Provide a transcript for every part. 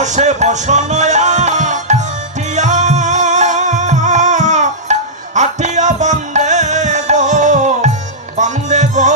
বসে বসনয়া টিয়া আটিয়া বান্দে গো বান্দে গো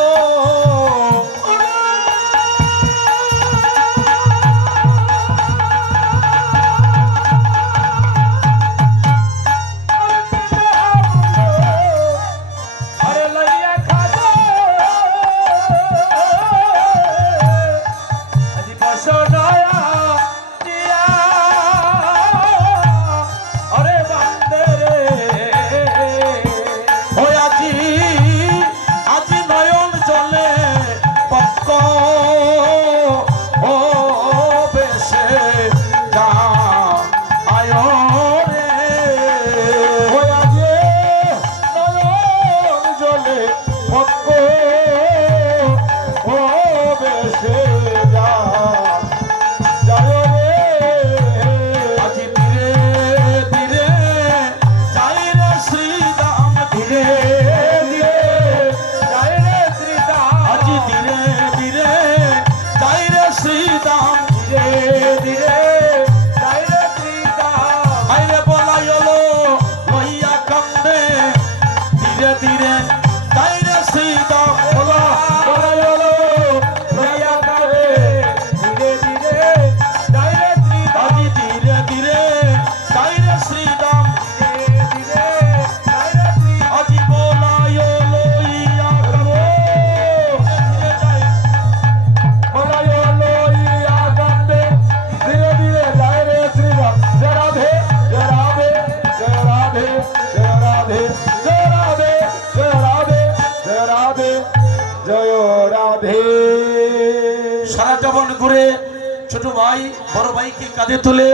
ছোট ভাই বড় ভাইকে কাঁধে তুলে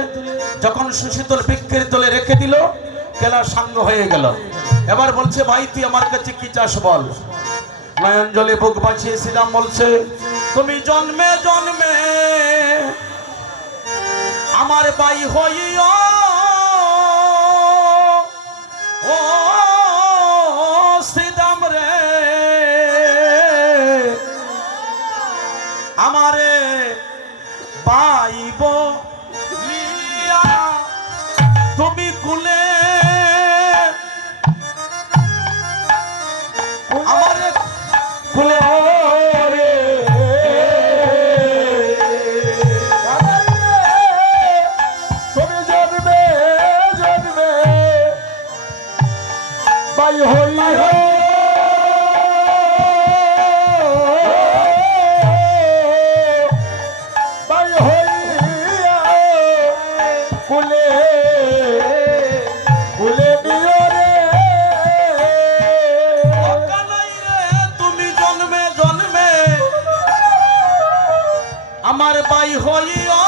যখন সুশীতল বৃক্ষের তলে রেখে দিল খেলা সাঙ্গ হয়ে গেল। এবার বলছে ভাই তুই আমার কাছে কি চাস বল। নয়ন জলে বুক বাঁচিয়েছিলাম বলছে তুমি জন্মে জন্মে আমার ভাই হইও ও শ্রীদাম রে আমারে পাইব লিয়া তুমি কুলে আমারে কুলে রে তুমি জন্মে জন্মে ভাই হইও আমার ভাই হইও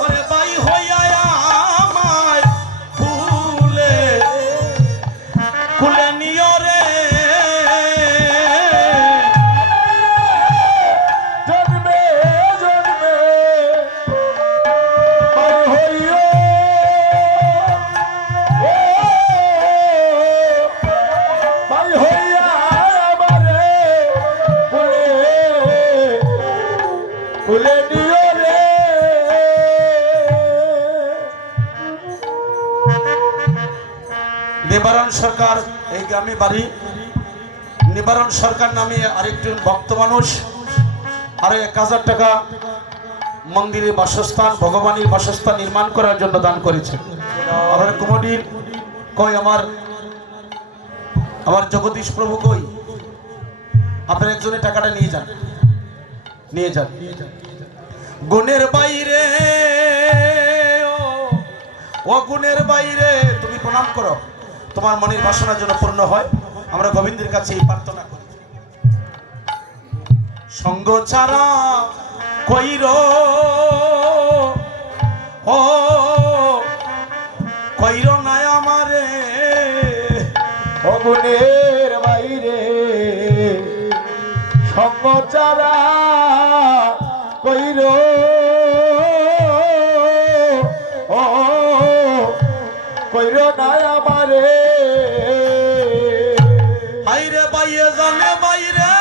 ওরে ভাই হইয়া আমায় কুলে কুলে নিও রে জন্মে জন্মে ভাই হইও ভাই হইয়া কুলে নিও রে। নিবারণ সরকার এই গ্রামে বাড়ি। নিবারণ সরকার নামে আরেকজন ভক্ত মানুষ আরো 1000 টাকা মন্দিরে বাসস্থান ভগবানের বাসস্থান নির্মাণ করার জন্য দান করেছে। আমার কুমুদির কই আমার জগদীশ প্রভু কই আপনার একজনের টাকাটা নিয়ে যান নিয়ে যান। গুণের বাইরে ও গুণের বাইরে তুমি প্রণাম করো তোমার মনের বাসনা যেন পূর্ণ হয়। আমরা গোবিন্দের কাছে এই প্রার্থনা করি। সঙ্গ ছাড়া কইর ও কইর না আমারে ও গুণের বাইরে সঙ্গ ছাড়া কইর ও কইর না আমারে হাইরে বাইয়ে জানে বাইরে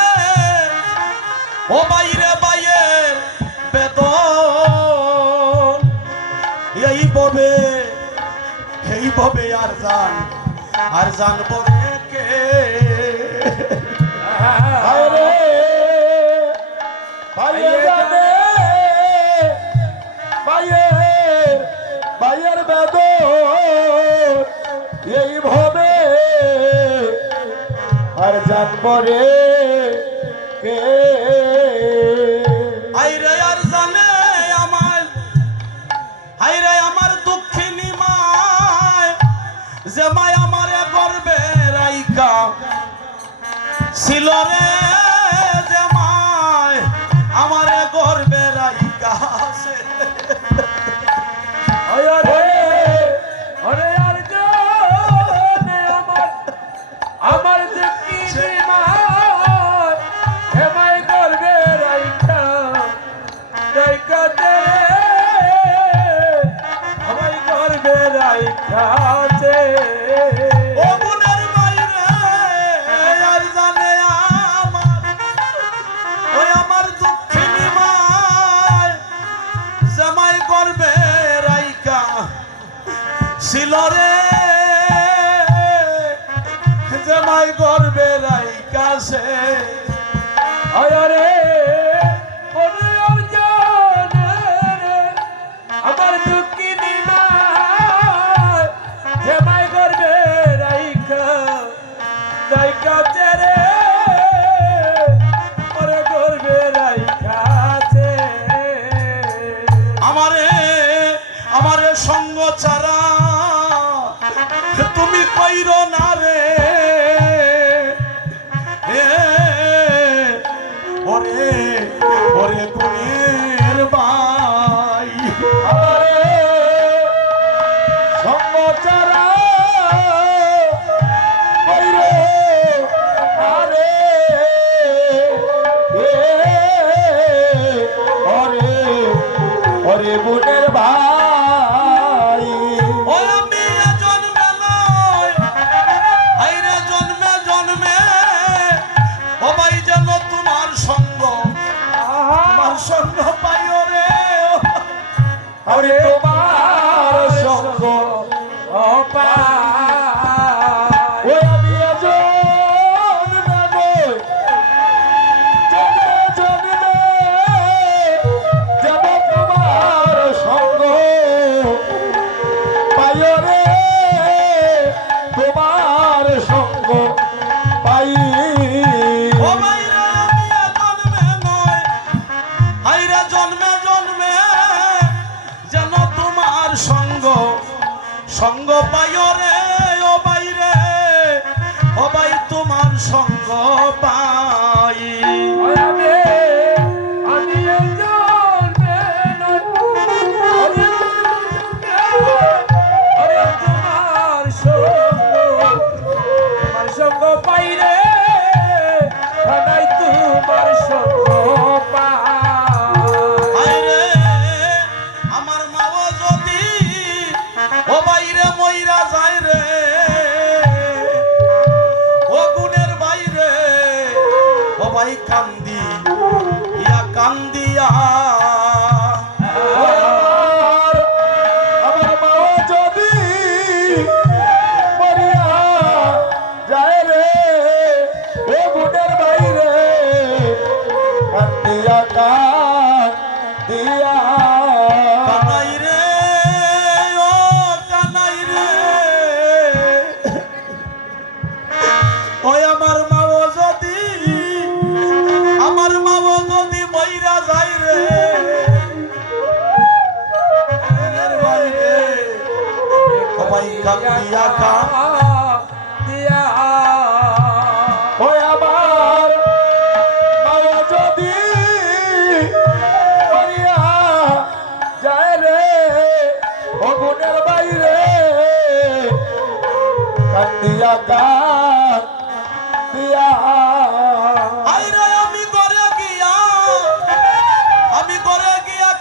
ও বাইরে বাইয়ের বেদন এই ববে আর জানবো রে কে আরে ভাইয়ের জানে ভাইয়ের বেদন এই ভাবে আর জানবো রে কে আইরে আর জানে আমার দুঃখিনী মায় যে মায় আমারে গর্বে রাইকা ছিল রে যে মায় আমারে গর্বে রাইকা আছে আমার দুঃখিনী মায় হেমায় গর্বে রাইখা রে আমায় গর্বে রাইখা আছে ও গুণের বাইরে আর জানে আমার দুঃখিনী মায় জামাই গর্বে রাইকা ছিল রে জামাই গর্বে রাইকা সে আরে আমার দুঃখিনী মায় হেমায় গর্বে রাইখা রে ওরে গর্বে রাইখা আছে আমারে সঙ্গ ছাড়া তুমি কইরো না রে ওরে গুণের ভাই সমাচারা ওরে বোনের ভাই ও আমি জন্মে নয় আইরে জন্মে ও ভাই যেন তোমার সঙ্গ পাইও রে ওরে তোমার সঙ্গ পাই ওই আমি জন্মে নয় জন্মে যাব তোমার সঙ্গ পাইও রে তোমার সঙ্গ পাই ও ভাইরা আমি জন্মে নয় আইরে জন্মে যেন তোমার সঙ্গ পাইও রে ও বাইরে ও ভাই তোমার সঙ্গ পাই পাইরে তোমার সঙ্গ আইরে আমার মাও যদি ও বাইরে মইরা যায় রে ও গুণের বাইরে ও ভাই কান্দিয়া আমার মা যদি মরিয়া যায় রে এ বুনের বাইরে কান্দিয়া কান্দিয়া কানাই রে ও কানাই রে ওই আমার মাও যদি মইরা যায় রে সবাই কান্দিয়া দিয়া ওই আমার মা যদি মরিয়া যায় রে ও বুনের বাইরে কান্দিয়া কান্দিয়া আইরে আমি করে গিয়া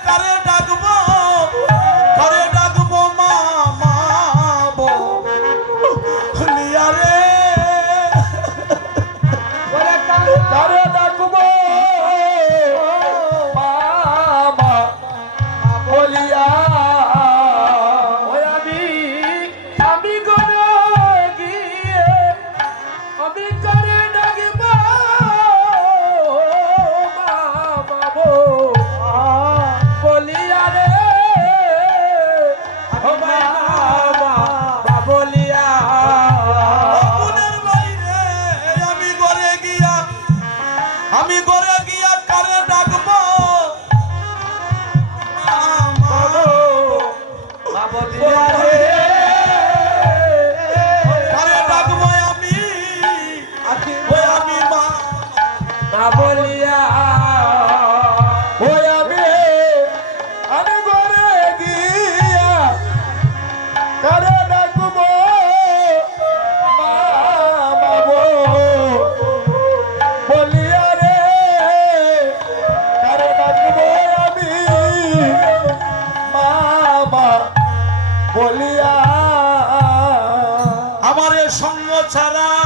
কারে ডাকবো মা আমি ঘরে গিয়া কারে ডাকবো কারে ডাকবো আমি ওই আমি মা না বলিয়া ওই আমি ঘরে গিয়া কারে ডাকবো মা বাবো বলিয়া রে কারে ডাকবো আমি মামা বলিয়া আমার এ সঙ্গ ছাড়া